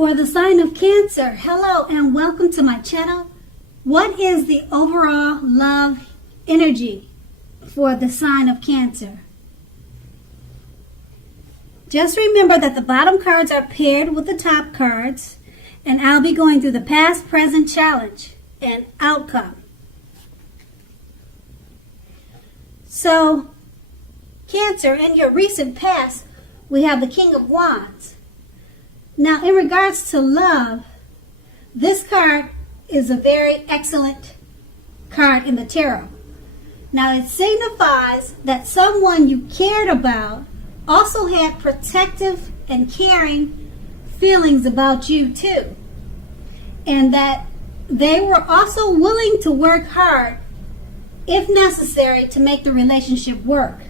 For the sign of Cancer, hello and welcome to my channel. What is the overall love energy for the sign of Cancer? Just remember that the bottom cards are paired with the top cards, and I'll be going through the past, present, challenge, and outcome. So, Cancer, in your recent past, we have the King of Wands. Now, in regards to love, this card is a very excellent card in the tarot. Now, it signifies that someone you cared about also had protective and caring feelings about you too. And that they were also willing to work hard, if necessary, to make the relationship work.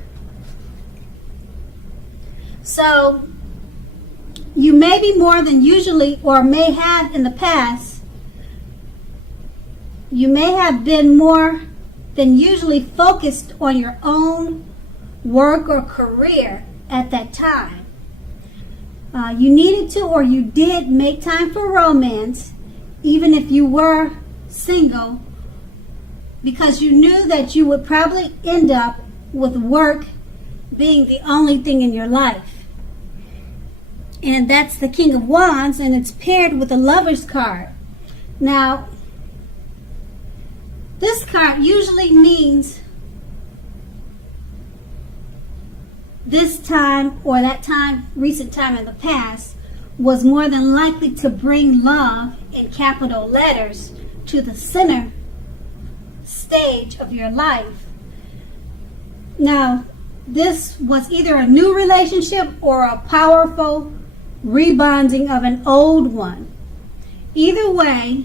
So, you may be more than usually, or may have in the past, you may have been more than usually focused on your own work or career at that time. You needed to, or you did, make time for romance, even if you were single, because you knew that you would probably end up with work being the only thing in your life. And that's the King of Wands, and it's paired with the Lover's card. Now, this card usually means this time or that time, recent time in the past, was more than likely to bring love in capital letters to the center stage of your life. Now, this was either a new relationship or a powerful rebonding of an old one. Either way,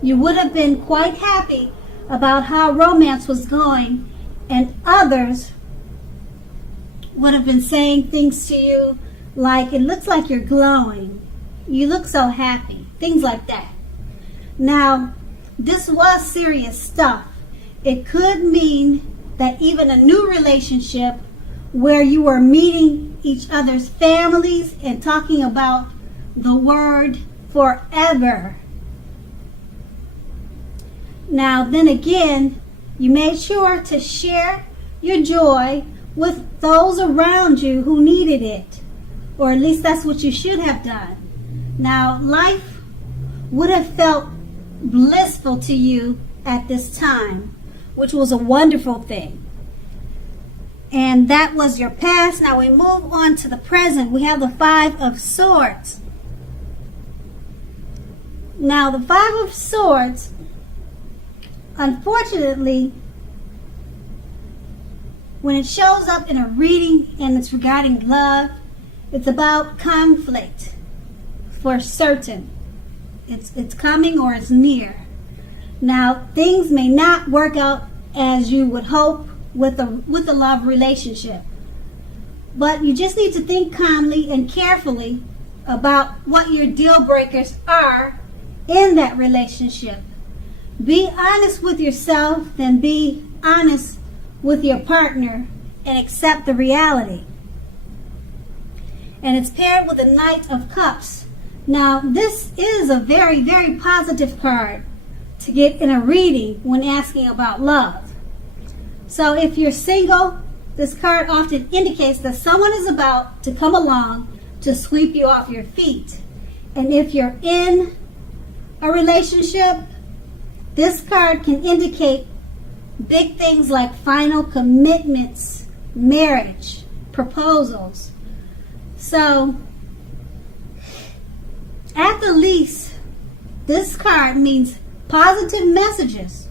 you would have been quite happy about how romance was going, and others would have been saying things to you like, it looks like you're glowing, you look so happy, things like that. Now, this was serious stuff. It could mean that even a new relationship where you were meeting each other's families and talking about the word forever. Now, then again, you made sure to share your joy with those around you who needed it, or at least that's what you should have done. Now, life would have felt blissful to you at this time, which was a wonderful thing. And that was your past. Now we move on to the present. We have the Five of Swords. Now the Five of Swords, unfortunately, when it shows up in a reading and it's regarding love, it's about conflict for certain. It's coming or it's near. Now things may not work out as you would hope with a love relationship, but you just need to think calmly and carefully about what your deal breakers are in that relationship. Be honest with yourself, then be honest with your partner, and accept the reality. And it's paired with the Knight of Cups. Now this is a very, very positive card to get in a reading when asking about love. So if you're single, this card often indicates that someone is about to come along to sweep you off your feet. And if you're in a relationship, this card can indicate big things like final commitments, marriage, proposals. So, at the least, this card means positive messages,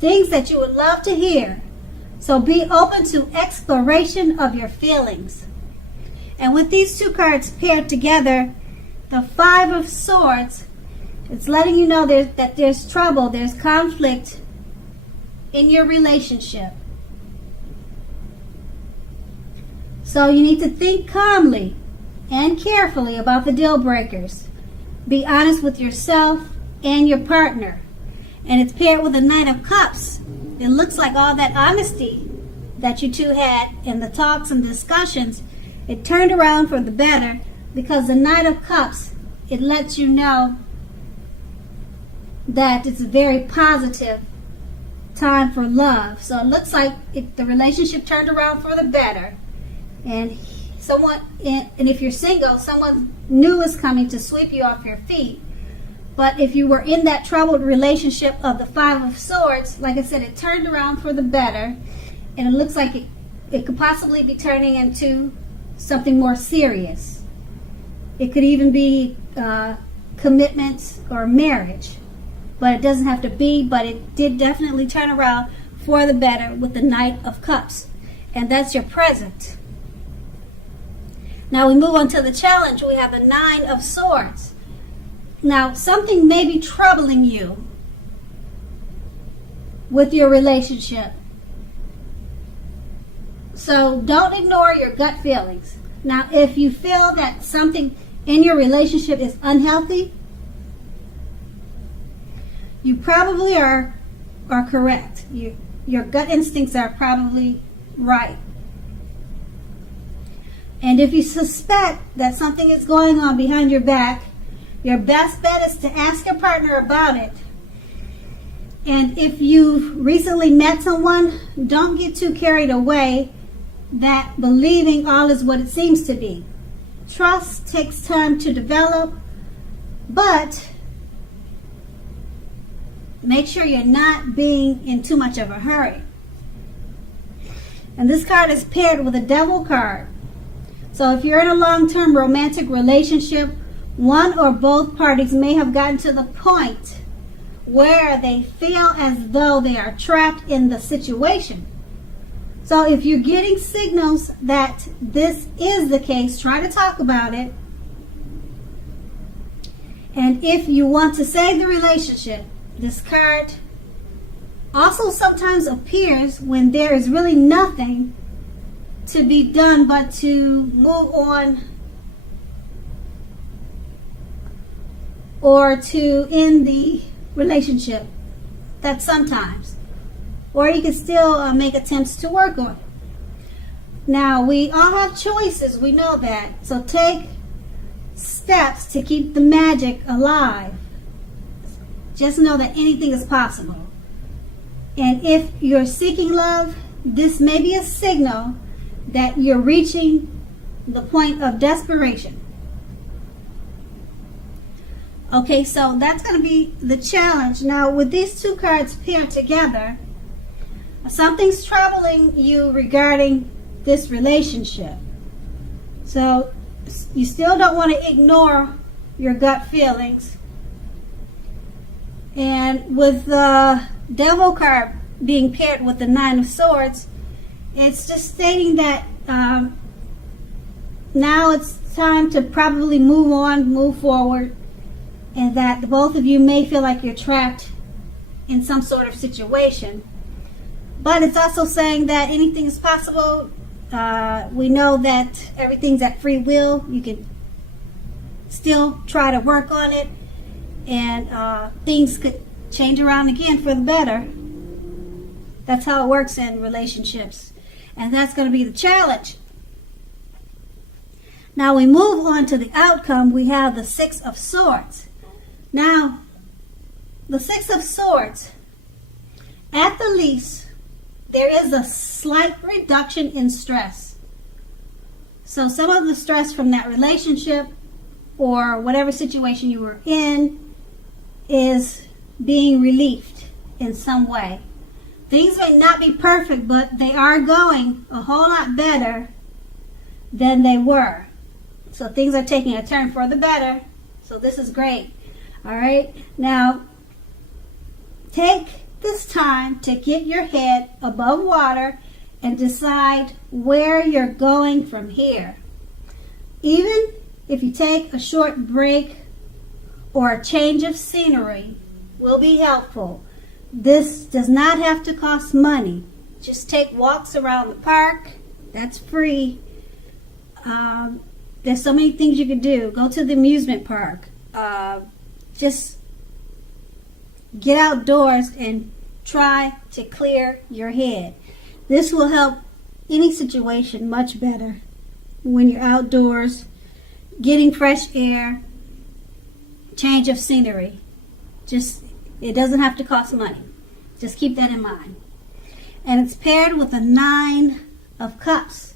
things that you would love to hear. So be open to exploration of your feelings. And with these two cards paired together, the Five of Swords, it's letting you know that there's trouble, there's conflict in your relationship. So you need to think calmly and carefully about the deal breakers. Be honest with yourself and your partner. And it's paired with the Knight of Cups. It looks like all that honesty that you two had in the talks and discussions, it turned around for the better, because the Knight of Cups it lets you know that it's a very positive time for love. So it looks like the relationship turned around for the better, and if you're single, someone new is coming to sweep you off your feet. But if you were in that troubled relationship of the Five of Swords, like I said, it turned around for the better, and it looks like it could possibly be turning into something more serious. It could even be commitment or marriage, but it doesn't have to be. But it did definitely turn around for the better with the Knight of Cups, and that's your present. Now we move on to the challenge. We have the Nine of Swords. Now, something may be troubling you with your relationship. So don't ignore your gut feelings. Now, if you feel that something in your relationship is unhealthy, you probably are correct. Your gut instincts are probably right. And if you suspect that something is going on behind your back, your best bet is to ask your partner about it. And if you've recently met someone, don't get too carried away that believing all is what it seems to be. Trust takes time to develop, but make sure you're not being in too much of a hurry. And this card is paired with a Devil card. So if you're in a long-term romantic relationship, one or both parties may have gotten to the point where they feel as though they are trapped in the situation. So if you're getting signals that this is the case, try to talk about it. And if you want to save the relationship, this card also sometimes appears when there is really nothing to be done but to move on or to end the relationship. That's sometimes. Or you can still make attempts to work on it. Now, we all have choices. We know that. So take steps to keep the magic alive. Just know that anything is possible. And if you're seeking love, this may be a signal that you're reaching the point of desperation. Okay, so that's going to be the challenge. Now, with these two cards paired together, something's troubling you regarding this relationship. So you still don't want to ignore your gut feelings. And with the Devil card being paired with the Nine of Swords, it's just stating that now it's time to probably move on, move forward, and that both of you may feel like you're trapped in some sort of situation. But it's also saying that anything is possible. We know that everything's at free will. You can still try to work on it, and things could change around again for the better. That's how it works in relationships. And that's going to be the challenge. Now we move on to the outcome. We have the Six of Swords. Now, the Six of Swords, at the least, there is a slight reduction in stress. So some of the stress from that relationship or whatever situation you were in is being relieved in some way. Things may not be perfect, but they are going a whole lot better than they were. So things are taking a turn for the better. So this is great. All right. Now, take this time to get your head above water and decide where you're going from here. Even if you take a short break or a change of scenery will be helpful. This does not have to cost money. Just take walks around the park. That's free. There's so many things you can do. Go to the amusement park. Just get outdoors and try to clear your head. This will help any situation much better when you're outdoors, getting fresh air, change of scenery. It doesn't have to cost money. Just keep that in mind. And it's paired with a 9 of Cups.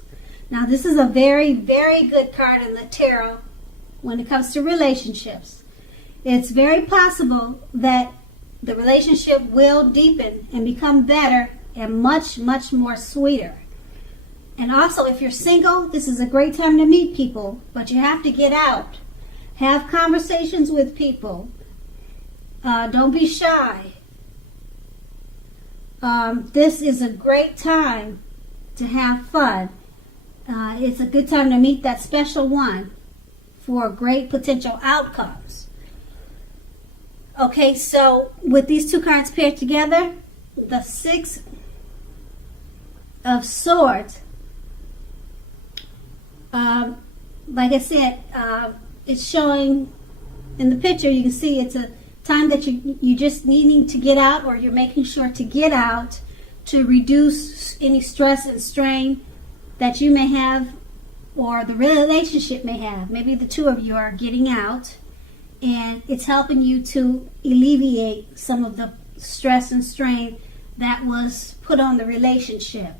Now this is a very, very good card in the tarot when it comes to relationships. It's very possible that the relationship will deepen and become better and much, much more sweeter. And also, if you're single, this is a great time to meet people, but you have to get out. Have conversations with people. Don't be shy. This is a great time to have fun. It's a good time to meet that special one for great potential outcomes. Okay, so with these two cards paired together, the 6 of Swords, like I said, it's showing in the picture. You can see it's a time that you just needing to get out, or you're making sure to get out to reduce any stress and strain that you may have, or the relationship may have. Maybe the two of you are getting out, and it's helping you to alleviate some of the stress and strain that was put on the relationship.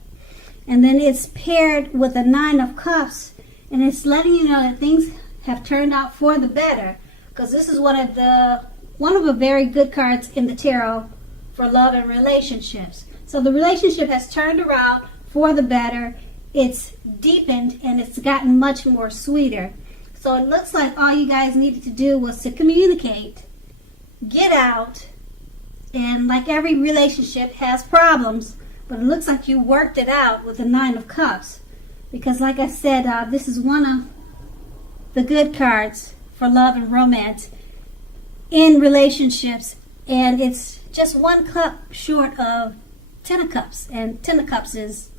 And then it's paired with a 9 of Cups, and it's letting you know that things have turned out for the better, because this is one of the very good cards in the tarot for love and relationships. So the relationship has turned around for the better. It's deepened and it's gotten much more sweeter. So it looks like all you guys needed to do was to communicate, get out, and like every relationship has problems, but it looks like you worked it out with the 9 of Cups. Because like I said, this is one of the good cards for love and romance in relationships, and it's just 1 cup short of 10 of Cups, and 10 of Cups is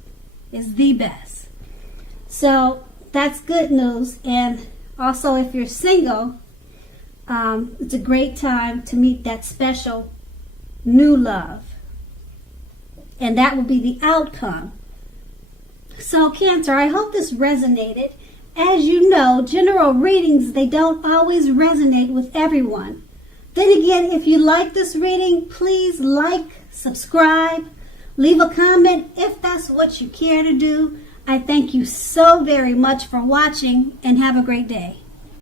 the best. So that's good news. And also, if you're single, it's a great time to meet that special new love, and that will be the outcome. So Cancer, I hope this resonated. As you know, general readings, they don't always resonate with everyone. Then again, if you like this reading, please like, subscribe, leave a comment if that's what you care to do. I thank you so very much for watching, and have a great day.